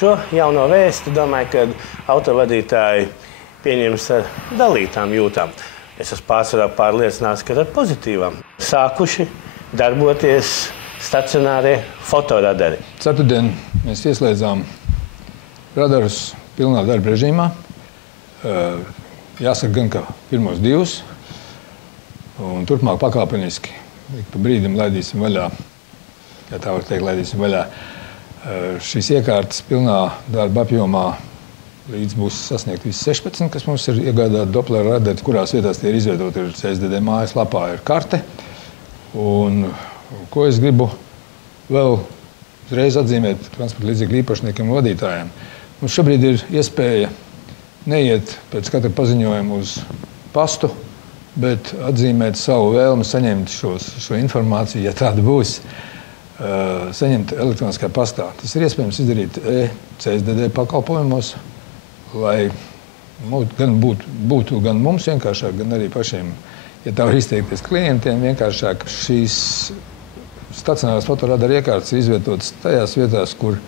Šo jauno vēsti, domāju, ka autovadītāji pieņems ar dalītām jūtām. Es esmu pārsvarā pārliecināts, ka ar pozitīvām. Sākuši darboties stacionārie fotoradari. Ceturtdien mēs ieslēdzām radarus pilnā darba režīmā. Jāsaka gan, ka pirmos divus, un turpmāk pakāpeniski ik pa brīdim laidīsim vaļā, ja tā var teikt, laidīsim vaļā. Šīs iekārtas pilnā darba apjomā līdz būs sasniegt visi 16, kas mums ir iegādāti Doppler radari, kurās vietās tie ir izveidoti. Ir CSDD mājaslapā ir karte. Un ko es gribu vēl uzreiz atzīmēt transporta līdzekļu īpašniekiem un vadītājiem. Mums šobrīd ir iespēja neiet pēc katra paziņojuma uz pastu, bet atzīmēt savu vēlmi saņemt šo informāciju, ja tāda būs, saņemt elektroniskajā pastā. Tas ir iespējams izdarīt CSDD pakalpojumos, lai būtu gan mums vienkāršāk, gan arī pašiem, ja tā var izteikties, klientiem vienkāršāk. Šīs stacionārās fotoradara iekārtas ir izvietotas tajās vietās, kur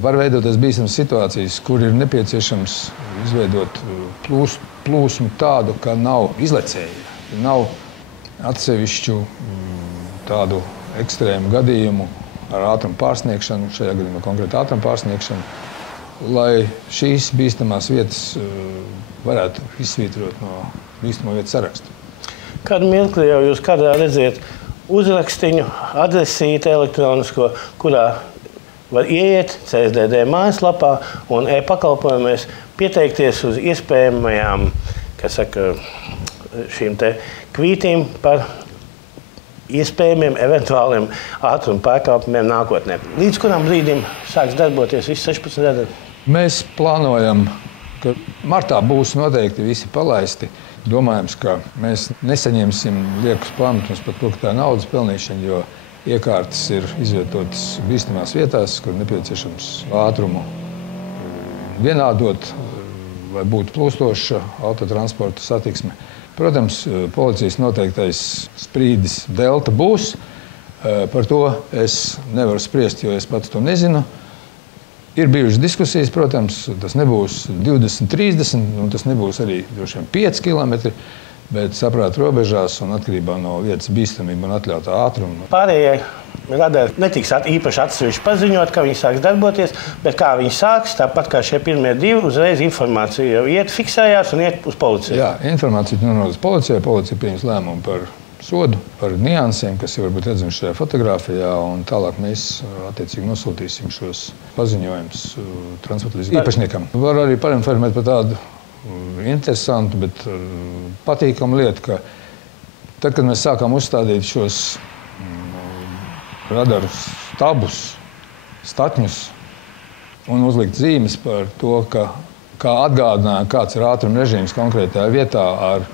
var veidoties bīstamas situācijas, kur ir nepieciešams izveidot plūsmu tādu, ka nav izlecēju, nav atsevišķu tādu ekstrēmu gadījumu ar ātrumu pārsniegšanu, šajā gadījumā konkrēti ātrumu pārsniegšanu, lai šīs bīstamās vietas varētu izsvītrot no bīstamo vietu sarakstu. Kādu mirkli jau jūs kādā redziet uzrakstiņu, adresīti elektronisko, kurā var ieiet CSDD mājaslapā un e-pakalpojumēs pieteikties uz iespējamajām, šīm te kvītīm par iespējamiem eventuāliem ātruma pārkāpumiem nākotnē. Līdz kuram brīdim sāks darboties visi 16 radari? Mēs plānojam, ka martā būs noteikti visi palaisti. Domājams, ka mēs nesaņemsim liekus pamatus par to, ka tā naudas pelnīšana, jo iekārtas ir izvietotas bīstamās vietās, kur nepieciešams ātrumu vienādot, lai būtu plūstoša autotransporta satiksme. Protams, policijas noteiktais sprīdis delta būs. Par to es nevaru spriest, jo es pats to nezinu. Ir bijušas diskusijas, protams, tas nebūs 20, 30, un tas nebūs arī droši vien 5 kilometri, bet saprāta robežās un atkarībā no vietas bīstamība un atļautā ātruma. Pārējie radari netiks īpaši atsevišķi paziņot, ka viņi sāks darboties, bet kā viņi sāks, tāpat kā šie pirmie divi, uzreiz informācija jau iet, fiksējās un iet uz policiju. Jā, informācija nonāk uz policijai, policija pieņems lēmumu par sodu, par niansēm, kas jau varbūt redzami šajā fotogrāfijā, un tālāk mēs attiecīgi nosūtīsim šos paziņojumus transporta līdzekļu īpašniekam. Var arī painformēt par tādu interesantu, bet patīkamu lietu, ka tad, kad mēs sākām uzstādīt šos radaru stabus, statņus un uzlikt zīmes par to, kā atgādināja, kāds ir ātruma režīms konkrētajā vietā ar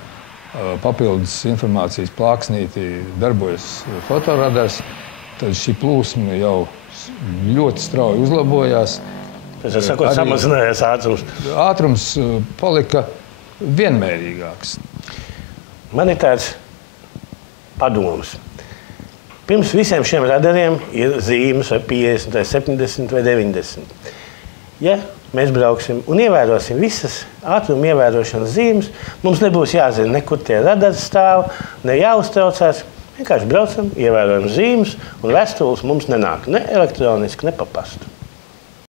papildus informācijas plāksnīti darbojas fotoradars, tad šī plūsma jau ļoti strauji uzlabojās. Tas ir sakot, samazinājās ātrums. Ātrums palika vienmērīgāks. Man ir tāds padoms. Pirms visiem šiem radariem ir zīmes vai 50, vai 70 vai 90. Ja mēs brauksim un ievērosim visas ātruma ievērošanas zīmes, mums nebūs jāzina, nekur tie radari stāv, ne jāuztraucās. Vienkārši braucam, ievērojam zīmes, un vēstules mums nenāk ne elektroniski, ne pa pastu.